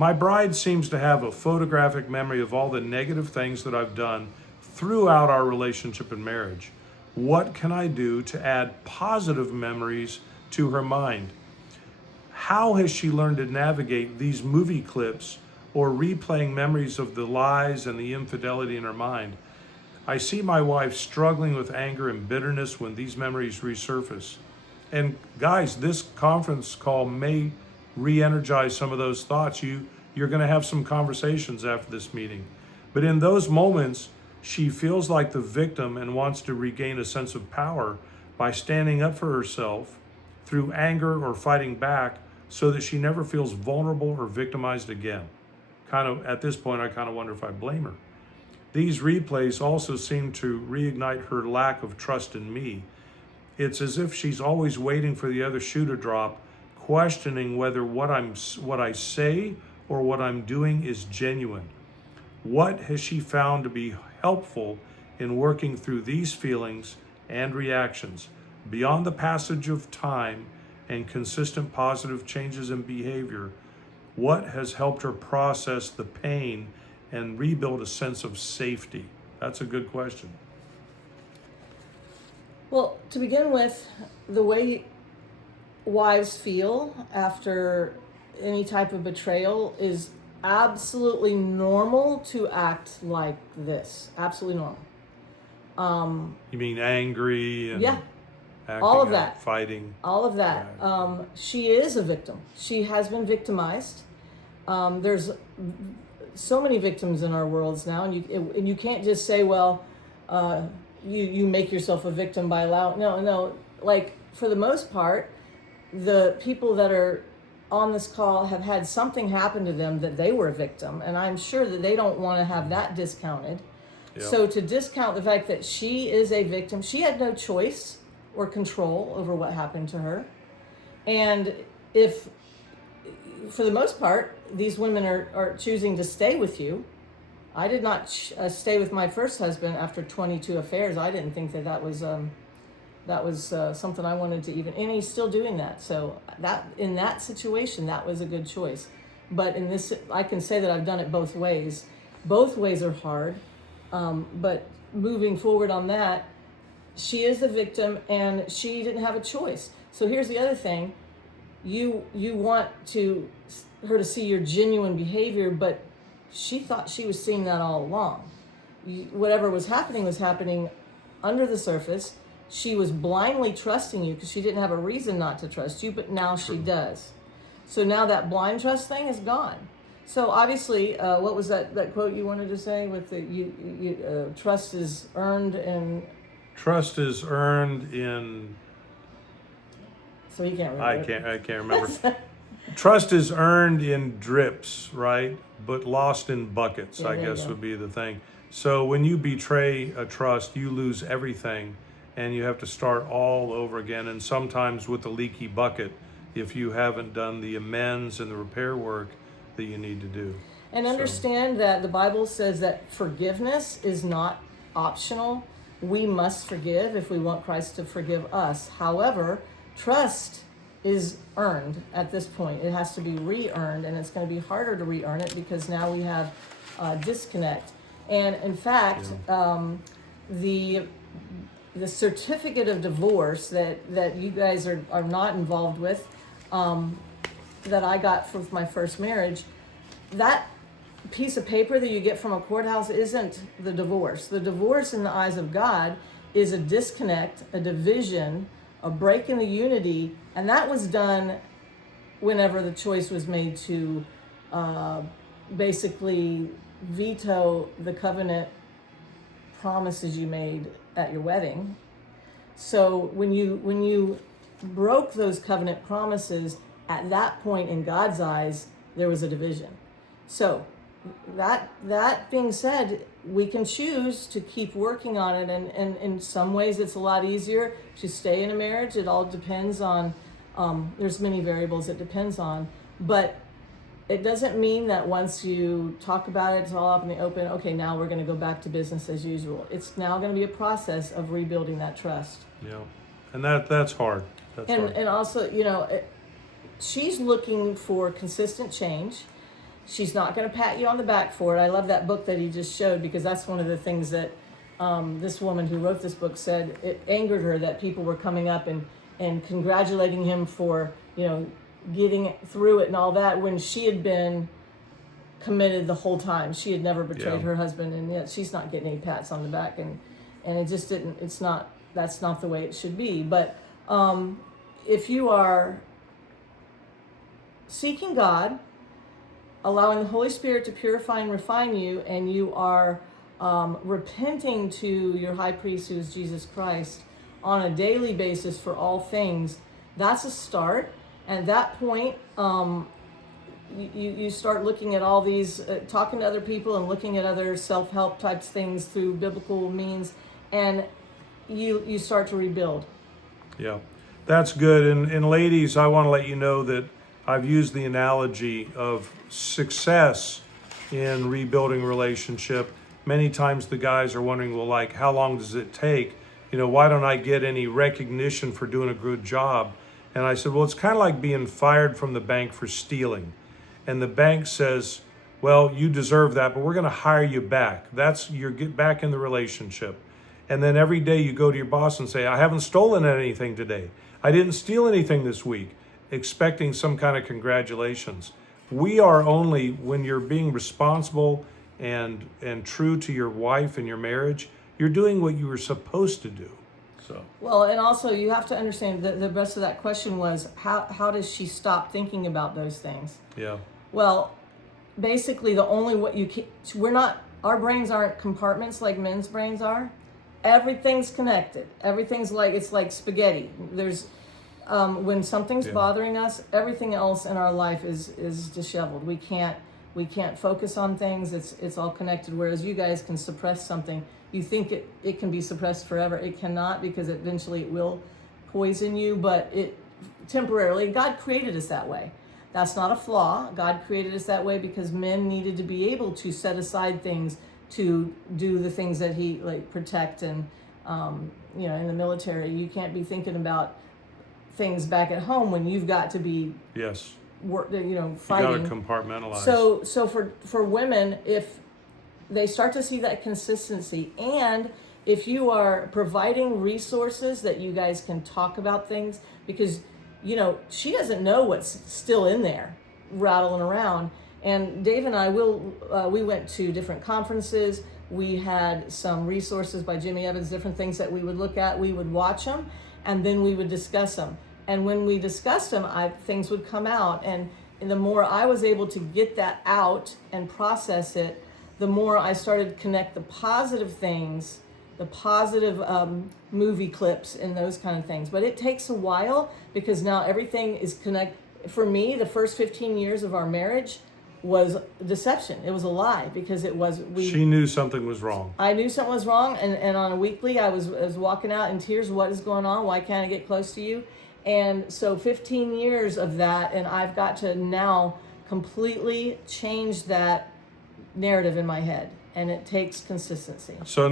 My bride seems to have a photographic memory of all the negative things that I've done throughout our relationship and marriage. What can I do to add positive memories to her mind? How has she learned to navigate these movie clips or replaying memories of the lies and the infidelity in her mind? I see my wife struggling with anger and bitterness when these memories resurface. And guys, this conference call may re-energize some of those thoughts. You're going to have some conversations after this meeting. But in those moments, she feels like the victim and wants to regain a sense of power by standing up for herself through anger or fighting back so that she never feels vulnerable or victimized again. Kind of at this point, I kind of wonder if I blame her. These replays also seem to reignite her lack of trust in me. It's as if she's always waiting for the other shoe to drop, questioning whether what I say or what I'm doing is genuine. What has she found to be helpful in working through these feelings and reactions beyond the passage of time and consistent positive changes in behavior? What has helped her process the pain and rebuild a sense of safety? That's a good question. Well, to begin with, the way wives feel after any type of betrayal is absolutely normal to act like this. Absolutely normal. You mean angry and Yeah, acting all of out, that. fighting? All of that. She is a victim. She has been victimized. There's so many victims in our worlds now, and you can't just say, well, you make yourself a victim by allowing. No. Like, for the most part, the people that are on this call have had something happen to them that they were a victim, and I'm sure that they don't want to have that discounted. Yep. So to discount the fact that she is a victim, she had no choice or control over what happened to her. And if, for the most part, these women are choosing to stay with you. I did not stay with my first husband after 22 affairs. I didn't think that was something I wanted to even, and he's still doing that. So that, in that situation, that was a good choice. But in this, I can say that I've done it both ways. Both ways are hard. But moving forward on that, she is the victim and she didn't have a choice. So here's the other thing. You want her to see your genuine behavior, but she thought she was seeing that all along. Whatever was happening under the surface. She was blindly trusting you because she didn't have a reason not to trust you, but now she does. So now that blind trust thing is gone. So obviously, what was that quote you wanted to say with the trust is earned in... Trust is earned in... So you can't remember. I can't remember. Trust is earned in drips, right? But lost in buckets, I guess would be the thing. So when you betray a trust, you lose everything and you have to start all over again. And sometimes with a leaky bucket, if you haven't done the amends and the repair work that you need to do. And understand that the Bible says that forgiveness is not optional. We must forgive if we want Christ to forgive us. However, trust is earned at this point. It has to be re-earned, and it's going to be harder to re-earn it because now we have disconnect. And in fact, the certificate of divorce that you guys are not involved with, that I got from my first marriage, that piece of paper that you get from a courthouse isn't the divorce. The divorce in the eyes of God is a disconnect, a division, a break in the unity, and that was done whenever the choice was made to basically veto the covenant promises you made at your wedding. So when you broke those covenant promises, at that point in God's eyes, there was a division. So that being said, we can choose to keep working on it, and in some ways it's a lot easier to stay in a marriage. It all depends on, there's many variables it depends on, but it doesn't mean that once you talk about it, it's all up in the open, okay, now we're going to go back to business as usual. It's now going to be a process of rebuilding that trust. Yeah, and that's hard. That's hard. And also, she's looking for consistent change. She's not going to pat you on the back for it. I love that book that he just showed, because that's one of the things that this woman who wrote this book said it angered her, that people were coming up and congratulating him for, getting through it and all that, when she had been committed the whole time. She had never betrayed her husband, and yet she's not getting any pats on the back, and it just didn't. That's not the way it should be. But if you are seeking God, allowing the Holy Spirit to purify and refine you, and you are repenting to your high priest, who is Jesus Christ, on a daily basis for all things, that's a start. And at that point, you start looking at all these, talking to other people and looking at other self-help types things through biblical means, and you start to rebuild. Yeah, that's good. And ladies, I want to let you know that I've used the analogy of success in rebuilding relationship. Many times the guys are wondering, well, like, how long does it take? Why don't I get any recognition for doing a good job? And I said, well, it's kind of like being fired from the bank for stealing. And the bank says, well, you deserve that, but we're going to hire you back. You're get back in the relationship. And then every day you go to your boss and say, I haven't stolen anything today. I didn't steal anything this week, expecting some kind of congratulations. We are only, when you're being responsible and true to your wife and your marriage, you're doing what you were supposed to do. So. Well, and also you have to understand that the rest of that question was, how does she stop thinking about those things? Yeah. Well, basically the only what you can, our brains aren't compartments like men's brains are. Everything's connected. Everything's it's like spaghetti. There's when something's bothering us, everything else in our life is disheveled. We can't focus on things. It's all connected. Whereas you guys can suppress something. You think it can be suppressed forever. It cannot, because eventually it will poison you, but it temporarily. God created us that way. That's not a flaw. God created us that way because men needed to be able to set aside things to do the things that he protect, and in the military you can't be thinking about things back at home when you've got to be yes fighting. You got to compartmentalize. So for women, if they start to see that consistency, and if you are providing resources that you guys can talk about things, because she doesn't know what's still in there rattling around. And Dave and I we went to different conferences. We had some resources by Jimmy Evans, different things that we would look at. We would watch them, and then we would discuss them. And when we discussed them, things would come out. And the more I was able to get that out and process it, the more I started to connect the positive things, the positive movie clips and those kind of things. But it takes a while, because now everything is connected. For me, the first 15 years of our marriage was deception. It was a lie, because She knew something was wrong. I knew something was wrong, and on a weekly I was walking out in tears. What is going on? Why can't I get close to you? And so 15 years of that, and I've got to now completely change that narrative in my head, and it takes consistency. So